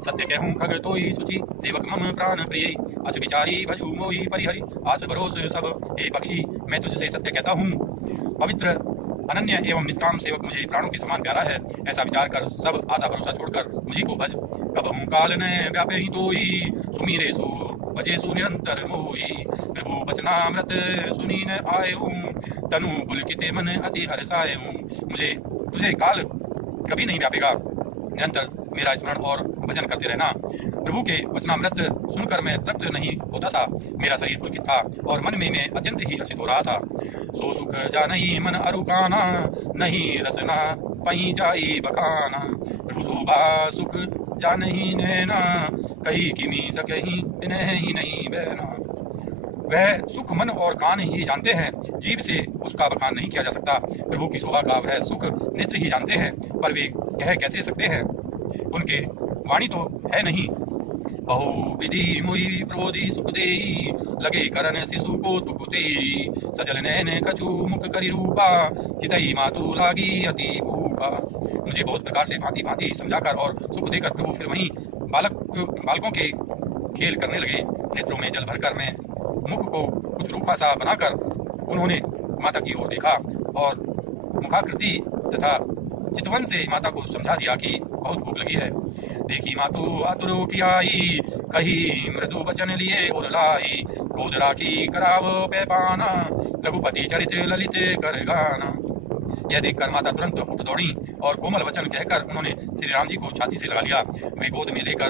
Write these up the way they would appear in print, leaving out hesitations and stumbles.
सत्य कहूँ खग तोई सुचि, सेवक मम प्राण प्रिय। अस विचारी भजू मोहि परिहरि, आस भरोस सब। हे पक्षी, मैं तुझसे सत्य कहता हूँ, पवित्र अनन्य एवं निष्काम सेवक मुझे प्राणों के समान प्यारा है। ऐसा विचार कर सब आशा भरोसा छोड़कर मुझी को भज। कबहू काल न व्यापे ही तोई, सुमीरे सो बजे सो निरंतर मोई। प्रभु वचनामृत सुनी न आए हूँ, तनु पुलकित मन अति हर्षाए हूँ। मुझे तुझे काल कभी नहीं व्यापेगा, निरंतर मेरा स्मरण और भजन करते रहना। प्रभु के वचनामृत सुनकर मैं तृप्त नहीं होता था, मेरा शरीर पुलकित था और मन में मैं अत्यंत ही हर्षित हो रहा था। सो सुख जानई मन अरुकाना, नहीं रसना पही जाई बखाना। प्रभु शोभा सुख जानही नैना, कही किमी सकही तिनहि नहीं बहना। वह सुख मन और कान ही जानते हैं, जीभ से उसका बखान नहीं किया जा सकता। प्रभु की शोभा का वह सुख नेत्र ही जानते हैं, पर वे कह कैसे सकते हैं, उनके वाणी तो है नहीं। बहु विधि मुहि प्रबोधि सुख देई, लगे करन शिशु को तुक देई। सजल नैन कछु मुख करि रूपा, चितई मातु लागी अति भूखा। मुझे बहुत प्रकार से भांति भांति समझाकर और सुख देकर प्रभु फिर वहीं बालकों के खेल करने लगे। नेत्रों में जल भरकर मैं मुख को कुछ रूखा सा बनाकर उन्होंने माता की ओर देखा और मुखाकृति तथा चितवन से माता को समझा दिया कि बहुत भूख लगी है। देखी मातु आतुर उठियाई, कही मृदु वचन लिए उर लाई। गोद राखी करावो पैपाना, रघुपति चरित ललित कर गाना। यह देखकर माता तुरंत उठ दौड़ी और कोमल वचन कहकर उन्होंने श्री राम जी को छाती से लगा लिया। वे गोद में लेकर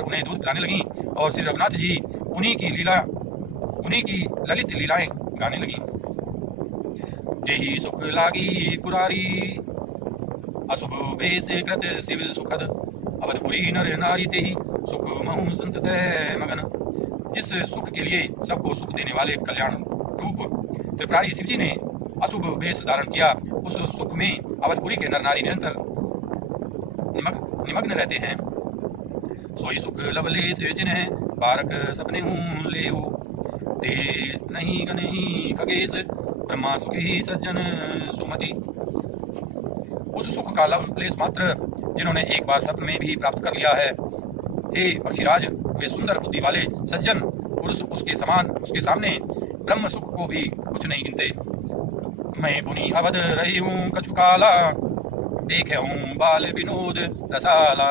उन्हें दूध पिलाने लगी और श्री रघुनाथ जी उन्हीं की ललित लीलाएं गाने लगी। जेहि सुख लागी पुरारी, अशुभ वेश कृत शिव सुखद। अवधपुरी नर नारी तेहि, सुख महु संत तै मगन। जिस सुख के लिए सबको सुख देने वाले कल्याण रूप त्रिपुरारी शिव जी ने अशुभ वेश धारण किया, उस सुख में अवधपुरी के नर नारी निरंतर निमग्न रहते हैं। सोई सुख लवलेश जिन्हें, बारक सपने हूँ लेऊ। ते नहीं गनहि खगेश, ब्रह्मा सुखी सज्जन सुमति। उस सुख का लवलेश मात्र जिन्होंने एक बार स्वप्न में भी प्राप्त कर लिया है। हे पक्षीराज, वे सुंदर बुद्धि वाले सज्जन पुरुष उसके सामने ब्रह्म सुख को भी कुछ नहीं गिनते। मैं पुनि अवध रही हूँ कछु काला, देखे हूँ बाल विनोद रसाला।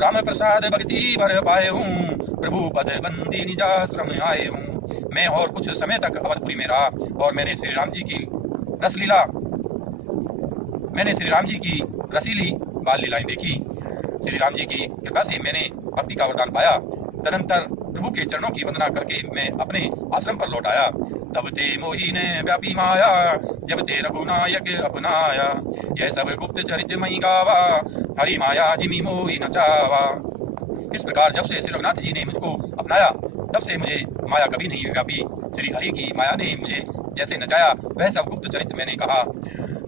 राम प्रसाद भक्ति भर पाए हूँ, प्रभु पद बंदी निजाश्रम आए हूँ। मैं और कुछ समय तक अवधपुरी में रहा और मैंने श्री राम जी की रसीली बाल लीलाएं देखी। श्री राम जी की कृपा से मैंने भक्ति का वरदान पाया। तदनंतर प्रभु के चरणों की वंदना करके मैं अपने आश्रम पर लौट आया। तब ते मोही ने व्यापी माया, जब ते रघुनायक अपनाया। यह सब गुप्त चरित मई गावा, हरि माया जिमी मोही नचावा। इस प्रकार जब से श्री रघुनाथ जी ने मुझको अपनाया, तब से मुझे माया कभी नहीं व्यापी। श्री हरि की माया ने मुझे जैसे नचाया, वह सब गुप्त चरित मैंने कहा।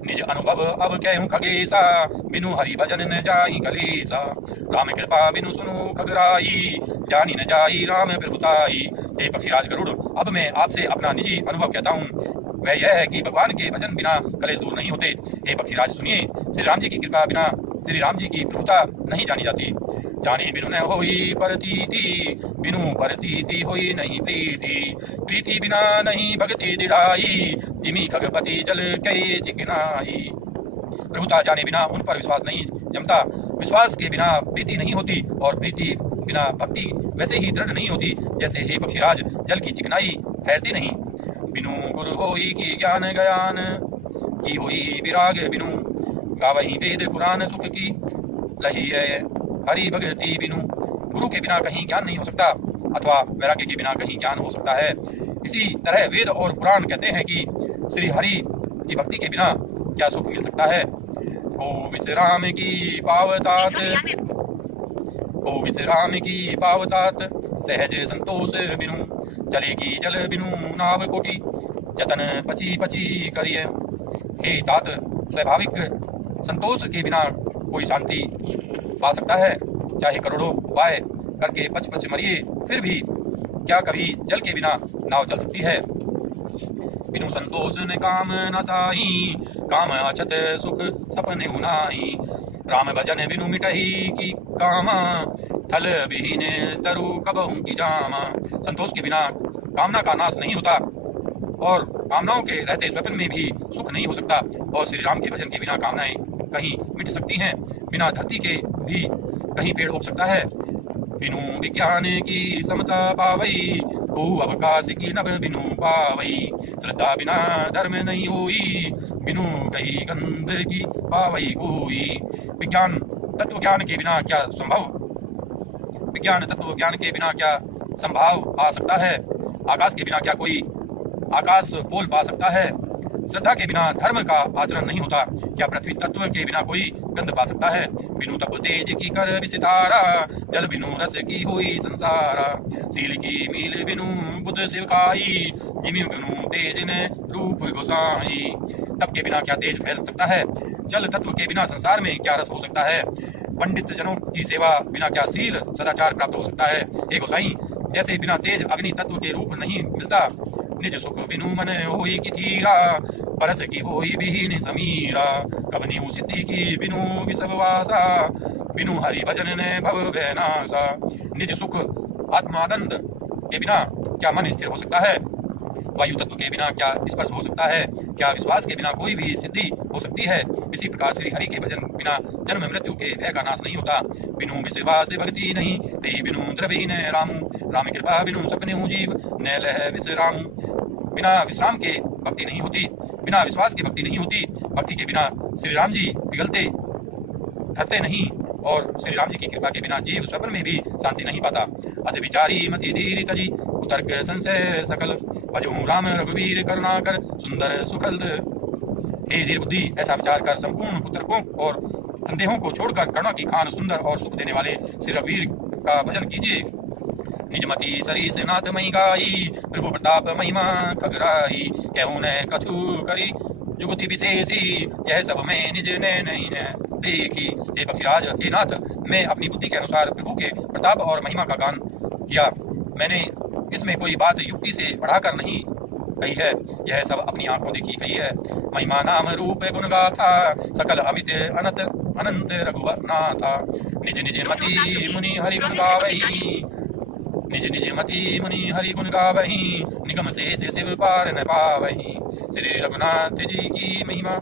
निज अनुभव अब कहूँ खगेसा, बिनु हरि भजन न जाई कलेसा। राम कृपा बिनु सुनु खगराई, जानी न जाई राम प्रभुताई। हे पक्षीराज गरुड़, अब मैं आपसे अपना निजी अनुभव कहता हूँ। वह यह है कि भगवान के भजन बिना कलेश दूर नहीं होते। हे पक्षीराज सुनिए, श्री राम जी की कृपा बिना श्री राम जी की प्रभुता नहीं जानी जाती। जाने बिनु न होई परतीति, बिनु परतीति होई नहीं प्रीति। प्रीति बिना नहीं भक्ति दिढ़ाई, जिमी खगपति जल के चिकनाई। प्रभुता जाने बिना उन पर विश्वास नहीं जमता। विश्वास के बिना प्रीति नहीं होती और प्रीति बिना भक्ति वैसे ही दृढ़ नहीं होती जैसे हे पक्षीराज जल की चिकनाई ठहरती नहीं। बिनु गुरु होई की ज्ञान गयान, की होई विराग बिनु। गावही वेद पुराण सुख की, लही है हरि भगति बिनु। गुरु के बिना कहीं ज्ञान नहीं हो सकता अथवा वैराग्य के बिना कहीं ज्ञान हो सकता है। इसी तरह वेद और पुराण कहते हैं कि श्री हरि की भक्ति के बिना क्या सुख मिल सकता है। को विश्राम की पावतात, सहज संतोष बिनु। चलेगी जल बिनु नाव कोटि, जतन पची पची करिए। हे तात, स्वाभाविक संतोष के बिना कोई शांति पा सकता है। चाहे करोड़ों उपाय करके पच पच मरिए, फिर भी क्या कभी जल के बिना नाव चल सकती है। बिनु संतोष न काम न साई, काम अछत सुख सपने उनाई। राम भजन बिनु मिटही की कामा, थल विहीन तरु कबहु की जामा। संतोष के बिना कामना का नाश नहीं होता और कामनाओं के रहते स्वप्न में भी सुख नहीं हो सकता। और श्री राम के भजन के बिना कामनाएं कहीं मिट सकती हैं, बिना धरती के भी कहीं पेड़ उग सकता है। बिनु विज्ञान की समता पावई, को अवकाश की नभ बिनु पावई। श्रद्धा बिना धर्म नहीं होई, बिनु कही गंध की पावई कोई। विज्ञान तत्व ज्ञान के बिना क्या संभव, विज्ञान तत्व ज्ञान के बिना क्या संभाव आ सकता है। आकाश के बिना क्या कोई आकाश पोल पा सकता है। श्रद्धा के बिना धर्म का आचरण नहीं होता, क्या पृथ्वी तत्व के बिना कोई गंध पा सकता है। बिनु तप तेज की कर विसितारा, जल बिनु रस की हुई संसारा। सील की मील बिनु बुद्ध शिवकाई, जिमि बिनु तेज ने रूप गोसाई। तप के बिना क्या तेज फैल सकता है, जल तत्व के बिना संसार में क्या रस हो सकता है। पंडित जनों की सेवा बिना क्या शील सदाचार प्राप्त हो सकता है। हे गोसाई, जैसे बिना तेज अग्नि तत्व के रूप नहीं मिलता, निज सुख बिनु मन होई की धीरा, परस की होई बिहीन समीरा। कबनी सिद्धि की बिनु विसवासा, बिनु हरि भजन ने भव वैनासा। निज सुख आत्मानंद के बिना क्या मन स्थिर हो सकता है। वायु तत्व के बिना क्या स्पर्श हो सकता है। क्या विश्वास के बिना कोई भी सिद्धि हो सकती है। इसी प्रकार श्री हरि के भजन बिना जन्म मृत्यु के भय का नाश नहीं होता। बिनु विश्वास भक्ति नहीं, ते बिनु द्रवी न रामू। राम कृपा बिनु सपने जीव, न लह विश्राम। बिना विश्राम के भक्ति नहीं होती, बिना विश्वास के भक्ति नहीं होती। भक्ति के बिना श्री राम जी पिघलते धरते नहीं, और श्री राम जी की कृपा के बिना जीव स्वप्न में भी शांति नहीं पाता। अस विचारी मति धीर तजी, कुतर्क संशय सकल। भजहु राम रघुवीर करुणाकर, सुंदर सुखल। हे धीर बुद्धि, ऐसा विचार कर संपूर्ण कुतर्कों और संदेहों को छोड़कर करुणा की खान सुंदर और सुख देने वाले श्री रघुवीर का भजन कीजिए। निजमति सरीस नाथ मई गाई, प्रभु प्रताप महिमा खगराई। कहूँ न कछु करी जुगति विशेषी, यह सब मैं निज ने नहीं न देखी। हे पक्षीराज, हे नाथ, मैं अपनी बुद्धि के अनुसार प्रभु के प्रताप और महिमा का गान किया। मैंने इसमें कोई बात युक्ति से बढ़ाकर नहीं कही है, यह सब अपनी आंखों देखी कही है। महिमा नाम रूप गुण गाथा, सकल अमित अनंत अनंत रघुनाथा। निज निज मति मुनि हरि गुण गावही, निज निज मति मुनि हरि गुण गावही। निगम से शिव पार न पावही। श्री रघुनाथ जी की महिमा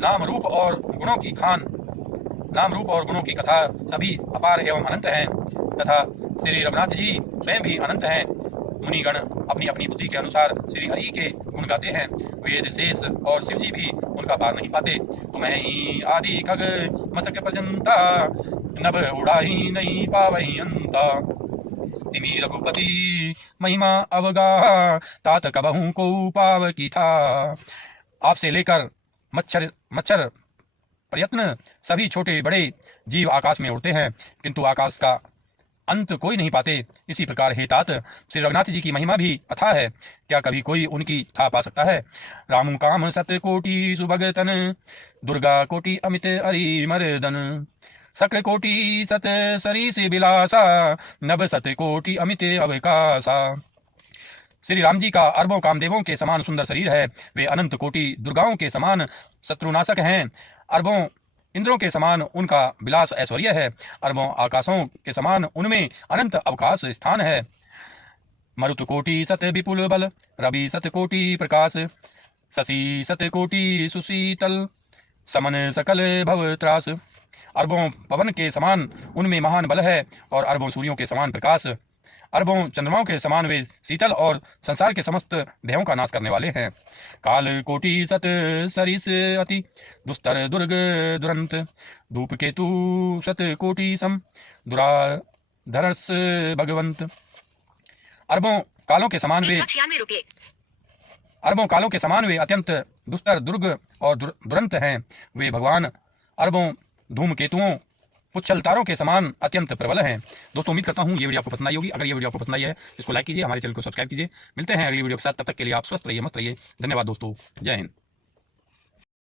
नाम रूप और गुणों की खान, नाम रूप और गुणों की कथा सभी अपार एवं अनंत हैं, तथा श्री रघुनाथ जी स्वयं भी अनंत हैं। मुनिगण अपनी अपनी बुद्धि के अनुसार श्री हरि के गुण गाते हैं। वेद शेष और शिव जी भी उनका पार नहीं पाते। तुम्हें ही आदि खग मसक प्रजंता, नभ उड़ाही नहीं पावही अंता। तिमी रघुपति महिमा अवगा, तात कबहू को पाव की था। आपसे लेकर मच्छर मच्छर प्रयत्न सभी छोटे बड़े जीव आकाश में उड़ते हैं, किंतु आकाश का अंत कोई नहीं पाते। इसी प्रकार हे तात, श्री रघुनाथ जी की महिमा भी अथाह है, क्या कभी कोई उनकी था पा सकता है। रामु काम सत कोटि सुभगतन, दुर्गा कोटि अमित अरि मर्दन। सक्र कोटि सत सरीस बिलासा, नभ सत कोटि अमित अवकाशा। श्री राम जी का अरबों कामदेवों के समान सुंदर शरीर है। वे अनंत कोटि दुर्गाओं के समान शत्रुनाशक हैं। अरबों इंद्रों के समान उनका विलास ऐश्वर्य है। अरबों आकाशों के समान उनमें अनंत अवकाश स्थान है। मरुत कोटि सत विपुल बल, रवि सत कोटि प्रकाश। शशि सत कोटि सुशीतल, समन सकल भव त्रास। अरबों पवन के समान उनमें महान बल है, और अरबों सूर्यों के समान प्रकाश। अरबों चंद्रमाओं के समान वे शीतल और संसार के समस्त भयों का नाश करने वाले हैं। काल कोटि सत सरिस अति, दुस्तर दुर्ग दुरंत। धूप केतु सत कोटि सम, दुराधर्ष भगवंत। अरबों कालों के समान वे अरबों कालों के समान वे अत्यंत दुस्तर दुर्ग और दुरंत हैं। वे भगवान अरबों धूमकेतुओं पुच्छल तारों के समान अत्यंत प्रबल हैं। दोस्तों, उम्मीद करता हूं ये वीडियो आपको पसंद आई होगी। अगर ये वीडियो आपको पसंद आई है, इसको लाइक कीजिए, हमारे चैनल को सब्सक्राइब कीजिए। मिलते हैं अगली वीडियो के साथ, तब तक के लिए आप स्वस्थ रहिए, मस्त रहिए। धन्यवाद दोस्तों, जय हिंद।